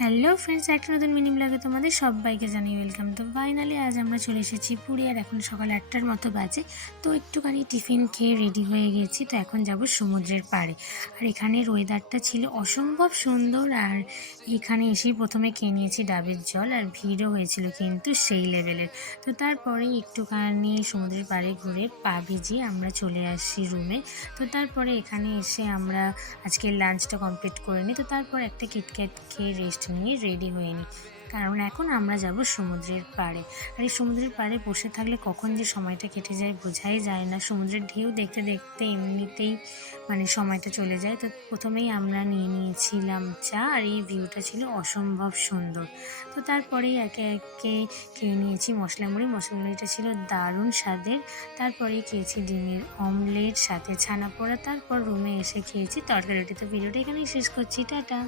Hello friends, একটা নতুন mini ব্লগে তোমাদের সবাইকে জানিয়ে ওয়েলকাম। তো ফাইনালি আজ আমরা চলে এসেছি পুরী, আর এখন সকাল 8টার মতো বাজে। তো একটুখানি টিফিন খেয়ে রেডি হয়ে গেছি। তো এখন যাব সমুদ্রের পাড়ে। আর এখানের ওয়েদারটা ছিল অসম্ভব সুন্দর। আর এখানে এসেই প্রথমে খেয়ে নিয়েছি ডাবের জল, আর ভিড়ও হয়েছিল কিন্তু সেই লেভেলের। তো তারপরে একটুখানি সমুদ্রের পাড়ে ঘুরে পা ভিজিয়ে আমরা চলে আসি রুমে। তো তারপরে এখানে এসে আমরা আজকে লাঞ্চটা কমপ্লিট করে নিই। তো তারপর একটা কিটক্যাট খেয়ে রেস্ট নিয়ে রেডি হয়ে নিই, কারণ এখন আমরা যাব সমুদ্রের পাড়ে। আর এই সমুদ্রের পাড়ে বসে থাকলে কখন যে সময়টা কেটে যায় বোঝাই যায় না। সমুদ্রের ঢেউ দেখতে দেখতে এমনিতেই সময়টা চলে যায়। তো প্রথমেই আমরা নিয়ে নিয়েছিলাম চা, আর এই ভিউটা ছিল অসম্ভব সুন্দর। তো তারপরেই একে একে খেয়ে নিয়েছি মশলা মুড়ি। মশলা মুড়িটা ছিল দারুণ স্বাদের। তারপরেই খেয়েছি ডিমের অমলেট, সাথে ছানা পোড়া। তারপর রুমে এসে খেয়েছি তরকারি রুটি। তো ভিডিওটা এখানেই শেষ করছি, টাটা।